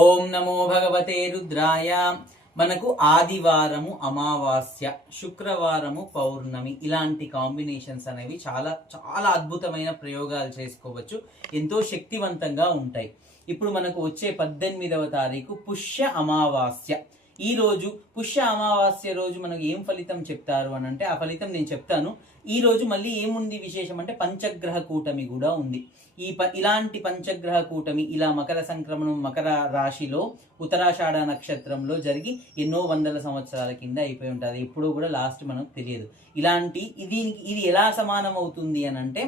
ఓం నమో భగవతే రుద్రాయ. మనకు ఆదివారము అమావాస్య, శుక్రవారము పౌర్ణమి, ఇలాంటి కాంబినేషన్స్ అనేవి చాలా చాలా అద్భుతమైన ప్రయోగాలు చేసుకోవచ్చు, ఎంతో శక్తివంతంగా ఉంటాయి. ఇప్పుడు మనకు వచ్చే 18వ తారీఖు పుష్య అమావాస్య. ఈ రోజు పుష్య అమావాస్య రోజు మనకు ఏం ఫలితం చెప్తారు అని అంటే ఆ ఫలితం నేను చెప్తాను. ఈ రోజు మళ్ళీ ఏముంది విశేషం అంటే పంచగ్రహ కూటమి కూడా ఉంది. ఇలాంటి పంచగ్రహ కూటమి ఇలా మకర సంక్రమణం మకర రాశిలో ఉత్తరాషాఢ నక్షత్రంలో జరిగి ఎన్నో వందల సంవత్సరాల కింద అయిపోయి ఉంటుంది. ఎప్పుడూ కూడా లాస్ట్ మనకు తెలియదు. ఇది ఎలా సమానం అవుతుంది అని అంటే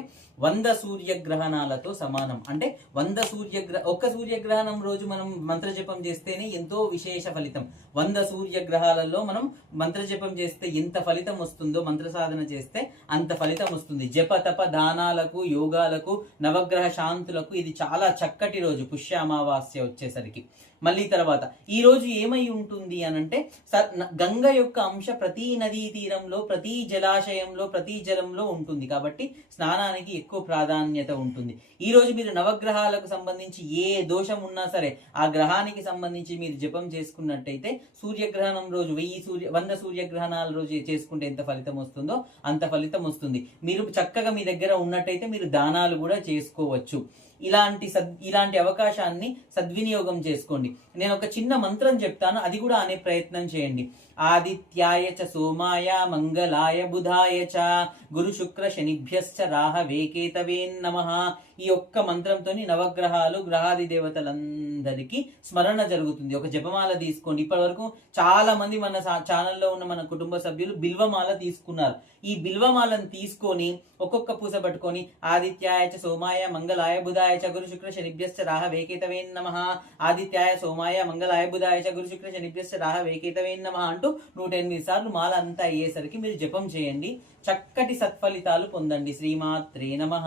100 సూర్యగ్రహణాలతో సమానం. అంటే 100 ఒక్క సూర్యగ్రహణం రోజు మనం మంత్రజపం చేస్తేనే ఎంతో విశేష ఫలితం. 100 సూర్యగ్రహాలలో మనం మంత్రజపం చేస్తే ఎంత ఫలితం వస్తుందో, మంత్ర సాధన చేస్తే అంత ఫలితం వస్తుంది. జప తప దానాలకు, యోగాలకు, నవగ్రహ శాంతులకు ఇది చాలా చక్కటి రోజు పుష్య అమావాస్య వచ్చేసరికి. మళ్ళీ తర్వాత ఈ రోజు ఏమై ఉంటుంది అనంటే గంగ యొక్క అంశ ప్రతి నదీ తీరంలో, ప్రతి జలాశయంలో, ప్రతి జలంలో ఉంటుంది. కాబట్టి స్నానానికి ఎక్కువ ప్రాధాన్యత ఉంటుంది. ఈ రోజు మీరు నవగ్రహాలకు సంబంధించి ఏ దోషం ఉన్నా సరే ఆ గ్రహానికి సంబంధించి మీరు జపం చేసుకున్నట్టయితే సూర్యగ్రహణం రోజు 100 సూర్యగ్రహణాల రోజు చేసుకుంటే ఎంత ఫలితం వస్తుందో అంత ఫలితం వస్తుంది. మీరు చక్కగా మీ దగ్గర ఉన్నట్టయితే మీరు దానాలు కూడా చేసుకోవచ్చు. ఇలాంటి అవకాశాన్ని సద్వినియోగం చేసుకోండి. నేను ఒక చిన్న మంత్రం చెప్తాను, అది కూడా అనే ప్రయత్నం చేయండి. ఆదిత్యాయ చ సోమాయ మంగళాయ బుధాయ చ గురు శుక్ర శనిభ్యశ్చ రాహవే కేతవే నమః. ఈ ఒక్క మంత్రంతో నవగ్రహాలు, గ్రహాది దేవతలందరికీ స్మరణ జరుగుతుంది. ఒక జపమాల తీసుకోండి. ఇప్పటి వరకు చాలా మంది మన ఛానల్లో ఉన్న మన కుటుంబ సభ్యులు బిల్వమాల తీసుకున్నారు. ఈ బిల్వమాలను తీసుకొని ఒక్కొక్క పూస పట్టుకొని ఆదిత్యాయ చ సోమాయ మంగళాయ బుధాయ చ గురు శుక్ర శనిభ్యశ్చ రాహవే కేతవే నమః, ఆదిత్యాయ సోమాయ మంగళాయ బుధాయ చ గురు శుక్ర శనిభ్యశ్చ రాహవే కేతవే నమః అంటూ 108 సార్లు మాల అంతా అయ్యేసరికి మీరు జపం చేయండి. చక్కటి సత్ఫలితాలు పొందండి. శ్రీమాత్రే నమః.